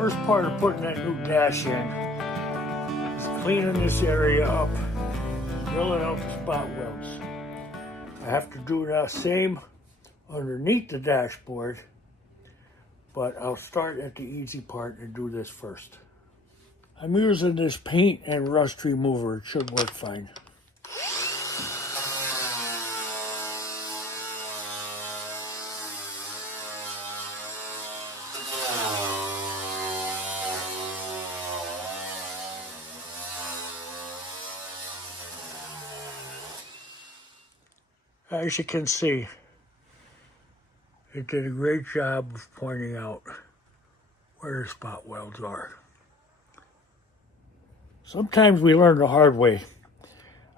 first part of putting that new dash in is cleaning this area up, drilling out the spot welds. I have to do the same underneath the dashboard, but I'll start at the easy part and do this first. I'm using this paint and rust remover. It should work fine. As you can see, it did a great job of pointing out where the spot welds are. Sometimes we learn the hard way.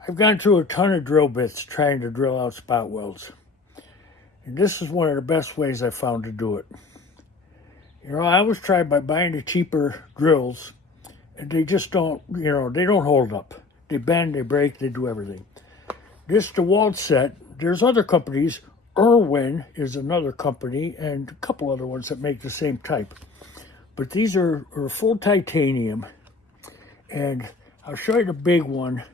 I've gone through a ton of drill bits trying to drill out spot welds. And this is one of the best ways I found to do it. You know, I always try by buying the cheaper drills, and they just don't, they don't hold up. They bend, they break, they do everything. This DeWalt set, there's other companies. Irwin is another company, and a couple other ones that make the same type. But these are full titanium, and I'll show you the big one,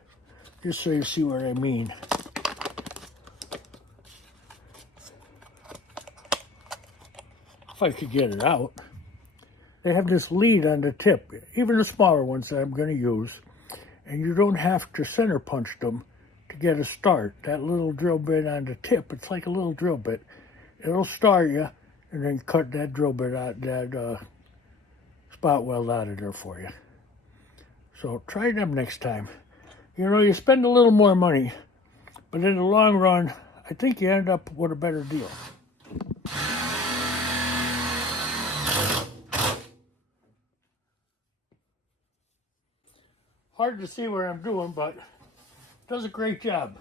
just so you see what I mean. If I could get it out. They have this lead on the tip, even the smaller ones that I'm going to use, and you don't have to center punch them to get a start. That little drill bit on the tip, it's like a little drill bit. It'll start you, and then cut that drill bit out, that spot weld out of there for you. So try them next time. You know, you spend a little more money, but in the long run, I think you end up with a better deal. Hard to see what I'm doing, but it does a great job.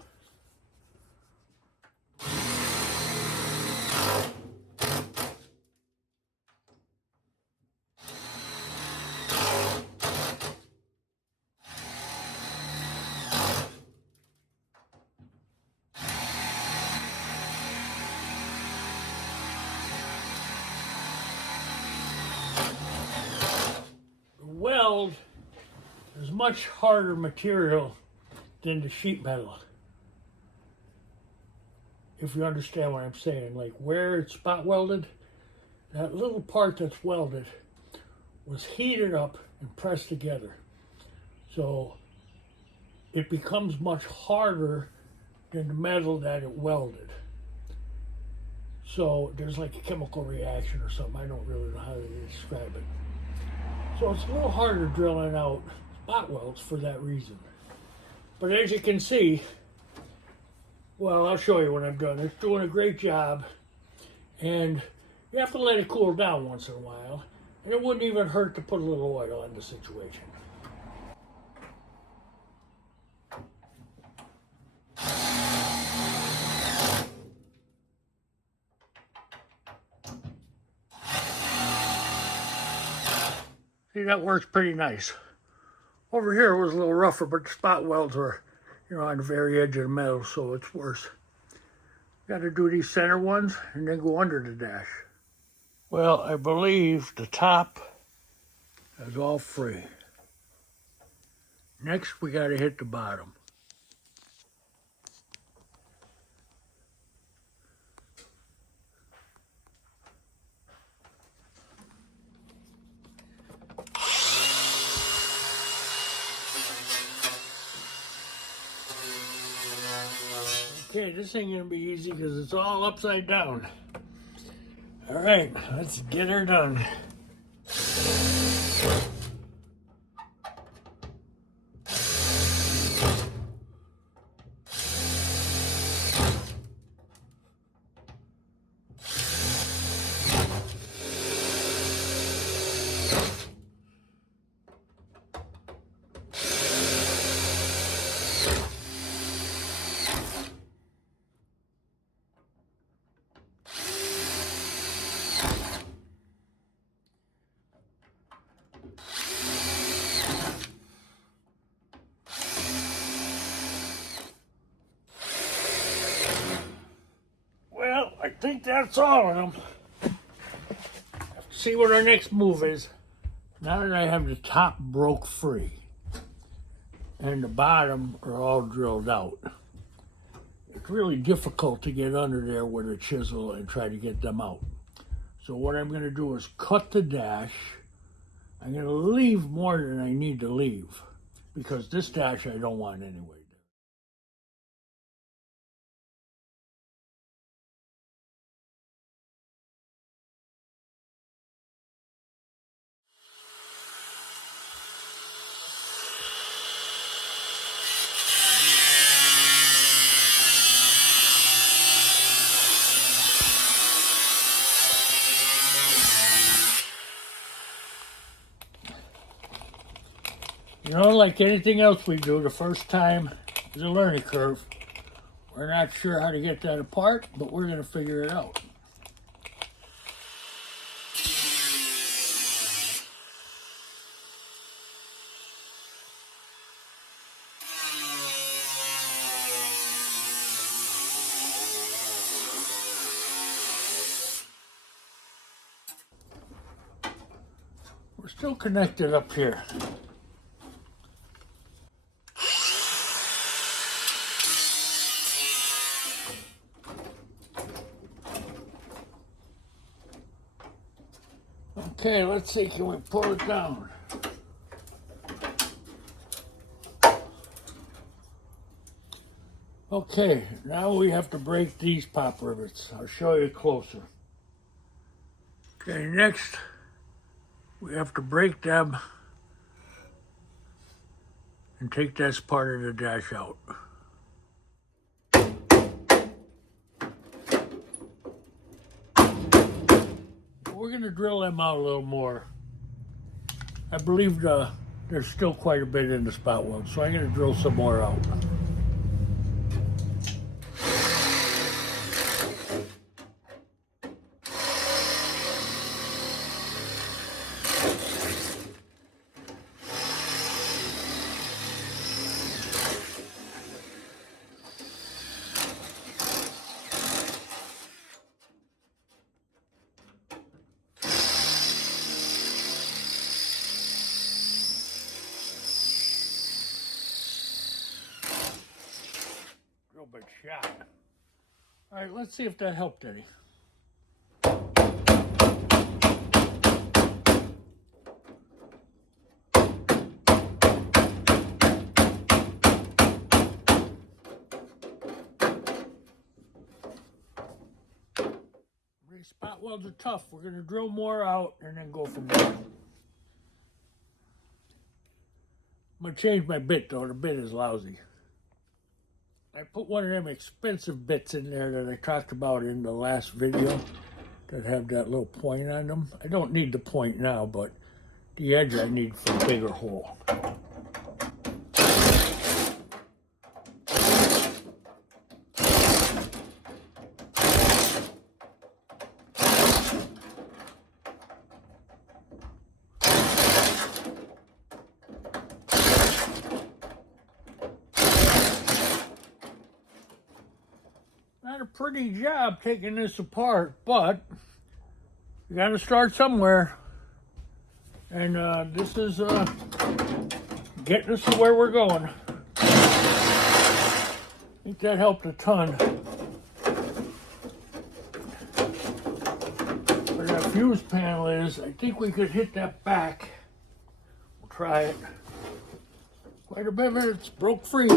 The weld is much harder material than the sheet metal. If you understand what I'm saying, like where it's spot welded, that little part that's welded was heated up and pressed together. So it becomes much harder than the metal that it welded. So there's like a chemical reaction or something. I don't really know how to describe it. So it's a little harder drilling out spot welds for that reason. But as you can see, well, I'll show you when I'm done. It's doing a great job, and you have to let it cool down once in a while, and it wouldn't even hurt to put a little oil in the situation. See, that works pretty nice. Over here it was a little rougher, but the spot welds were, on the very edge of the metal, so it's worse. Got to do these center ones and then go under the dash. Well, I believe the top is all free. Next, we got to hit the bottom. Okay, this ain't gonna be easy because it's all upside down. All right, let's get her done. I think that's all of them. See what our next move is. Now that I have the top broke free and the bottom are all drilled out, it's really difficult to get under there with a chisel and try to get them out. So what I'm going to do is cut the dash. I'm going to leave more than I need to leave because this dash I don't want anyway. You know, like anything else we do, the first time is a learning curve. We're not sure how to get that apart, but we're going to figure it out. We're still connected up here. Okay, let's see, can we pull it down? Okay, now we have to break these pop rivets. I'll show you closer. Okay, next we have to break them and take this part of the dash out. We're going to drill them out a little more. I believe there's still quite a bit in the spot weld, so I'm going to drill some more out. Real big shot. All right, let's see if that helped any. These spot welds are tough. We're going to drill more out and then go from there. I'm going to change my bit though. The bit is lousy. I put one of them expensive bits in there that I talked about in the last video that have that little point on them. I don't need the point now, but the edge I need for a bigger hole. Not a pretty job taking this apart, but you got to start somewhere. And this is getting us to where we're going. I think that helped a ton. Where that fuse panel is, I think we could hit that back. We'll try it. Quite a bit of it's broke free.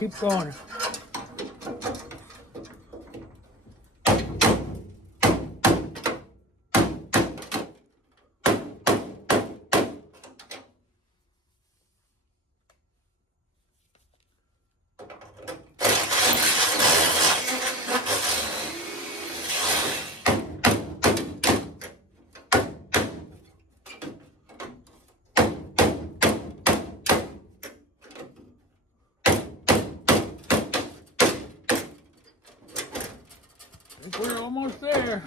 Keep going. I think we're almost there.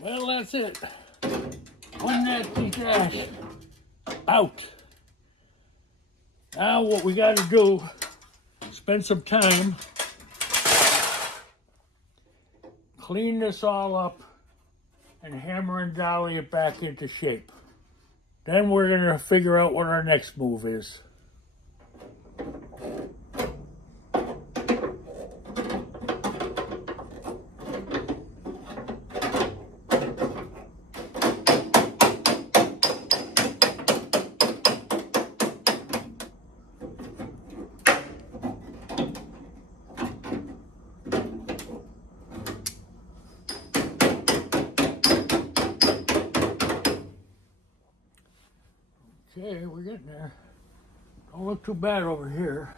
Well, that's it. One that detached. Out. Now what we got to do, spend some time, clean this all up, and hammer and dolly it back into shape. Then we're going to figure out what our next move is. Okay, we're getting there. Don't look too bad over here.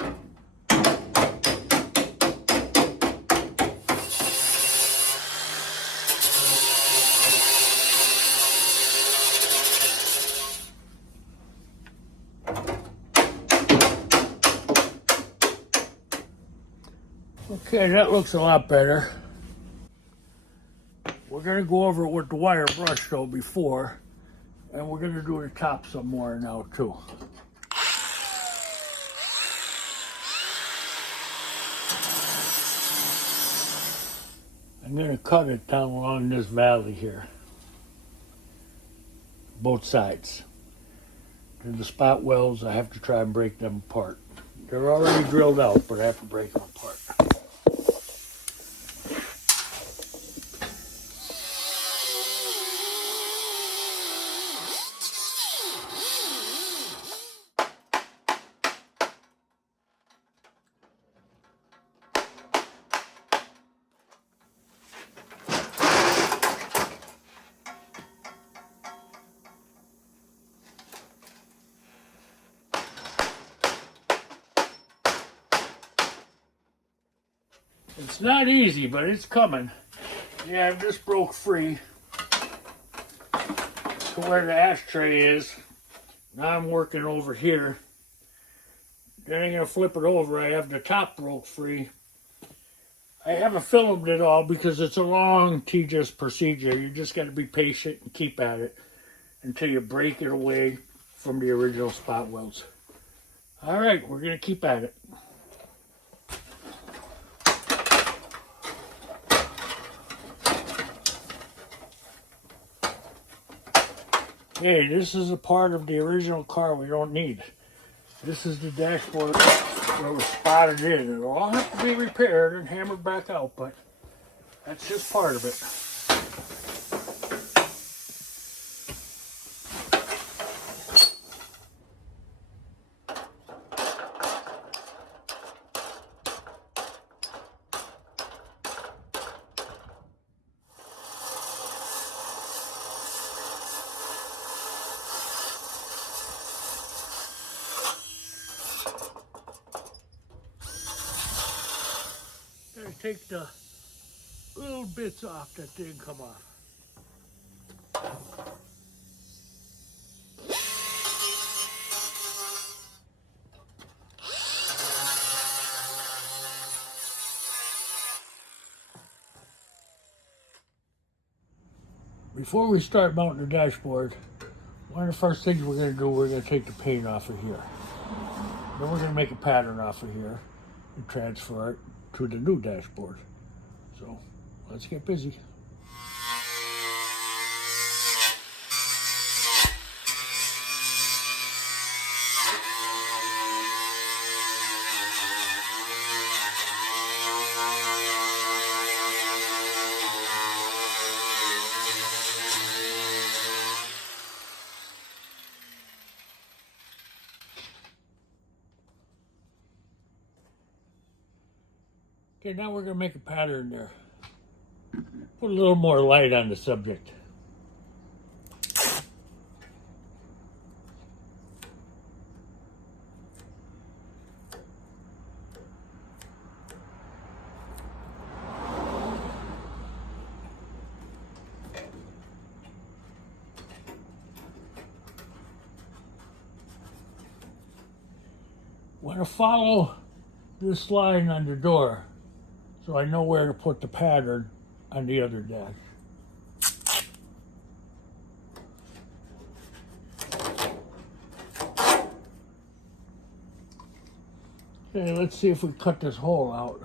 Okay, that looks a lot better. We're going to go over it with the wire brush though before, and we're going to do the top some more now too. I'm going to cut it down along this valley here, both sides. And the spot welds, I have to try and break them apart. They're already drilled out, but I have to break them apart. It's not easy, but it's coming. Yeah, this broke free to where the ashtray is. Now I'm working over here. Then I'm going to flip it over. I have the top broke free. I haven't filmed it all because it's a long, tedious procedure. You just got to be patient and keep at it until you break it away from the original spot welds. All right, we're going to keep at it. Okay, this is a part of the original car we don't need. This is the dashboard where it was spotted in. It'll all have to be repaired and hammered back out, but that's just part of it. Gotta take the little bits off that didn't come off. Before we start mounting the dashboard, one of the first things we're going to do, we're going to take the paint off of here. Then we're going to make a pattern off of here and transfer it to the new dashboard. So let's get busy. Okay, now we're going to make a pattern there. Put a little more light on the subject. Want to follow this line on the door, so I know where to put the pattern on the other dash. Okay, let's see if we cut this hole out.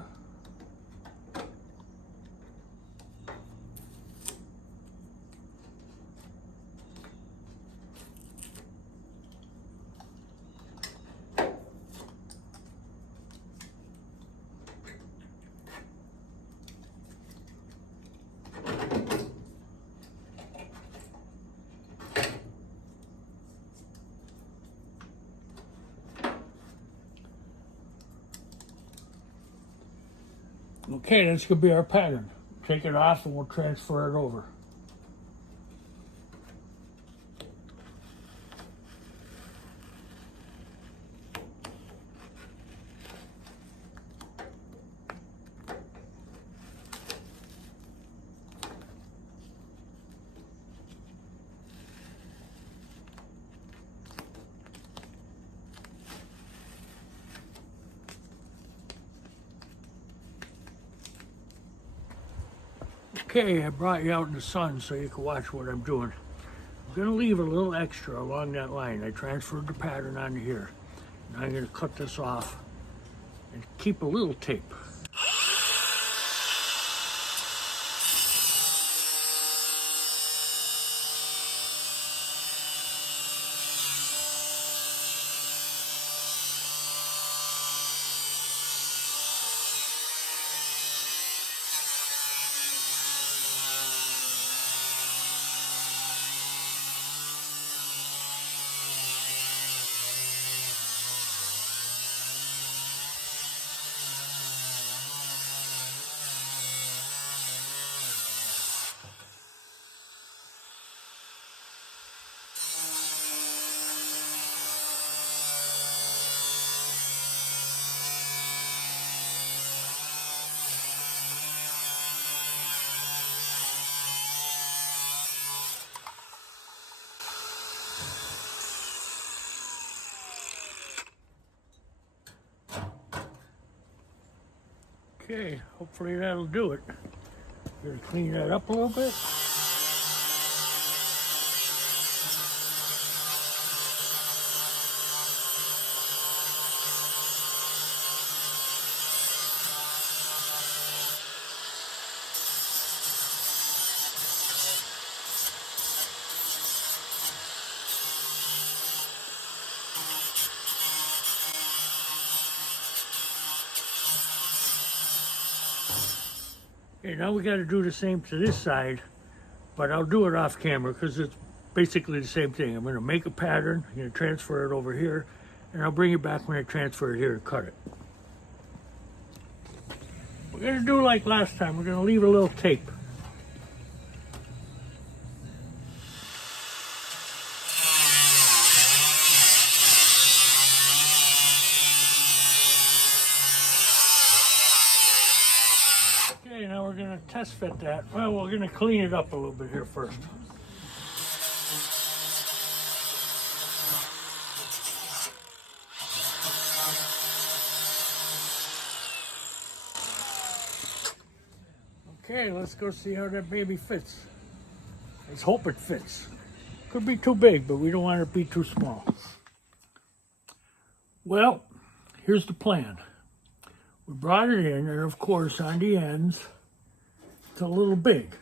Okay, that's going to be our pattern. Take it off and we'll transfer it over. Okay, I brought you out in the sun so you can watch what I'm doing. I'm going to leave a little extra along that line. I transferred the pattern onto here. Now I'm going to cut this off and keep a little tape. Okay, hopefully that'll do it. Gonna clean that up a little bit. Okay, now we got to do the same to this side, but I'll do it off camera because it's basically the same thing. I'm going to make a pattern, I'm going to transfer it over here, and I'll bring it back when I transfer it here and cut it. We're going to do like last time. We're going to leave a little tape. Okay, now we're going to test fit that. Well, we're going to clean it up a little bit here first. Okay, let's go see how that baby fits. Let's hope it fits. Could be too big, but we don't want it to be too small. Well, here's the plan. We brought it in, and of course, on the ends, it's a little big.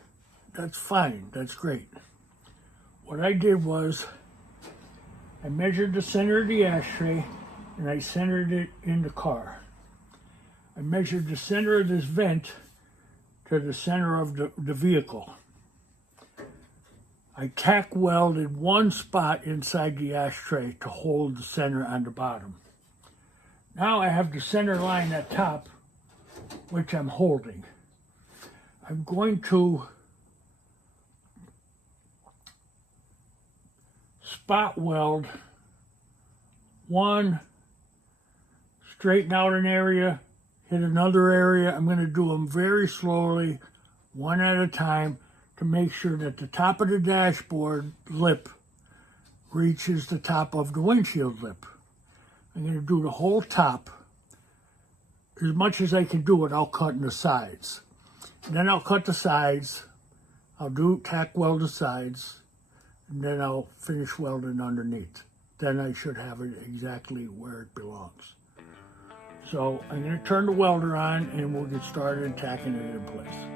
That's fine, that's great. What I did was, I measured the center of the ashtray, and I centered it in the car. I measured the center of this vent to the center of the vehicle. I tack welded one spot inside the ashtray to hold the center on the bottom. Now I have the center line at top, which I'm holding. I'm going to spot weld one, straighten out an area, hit another area. I'm going to do them very slowly, one at a time, to make sure that the top of the dashboard lip reaches the top of the windshield lip. I'm going to do the whole top. As much as I can do it, I'll cut in the sides. And then I'll cut the sides. I'll do tack weld the sides. And then I'll finish welding underneath. Then I should have it exactly where it belongs. So I'm going to turn the welder on and we'll get started tacking it in place.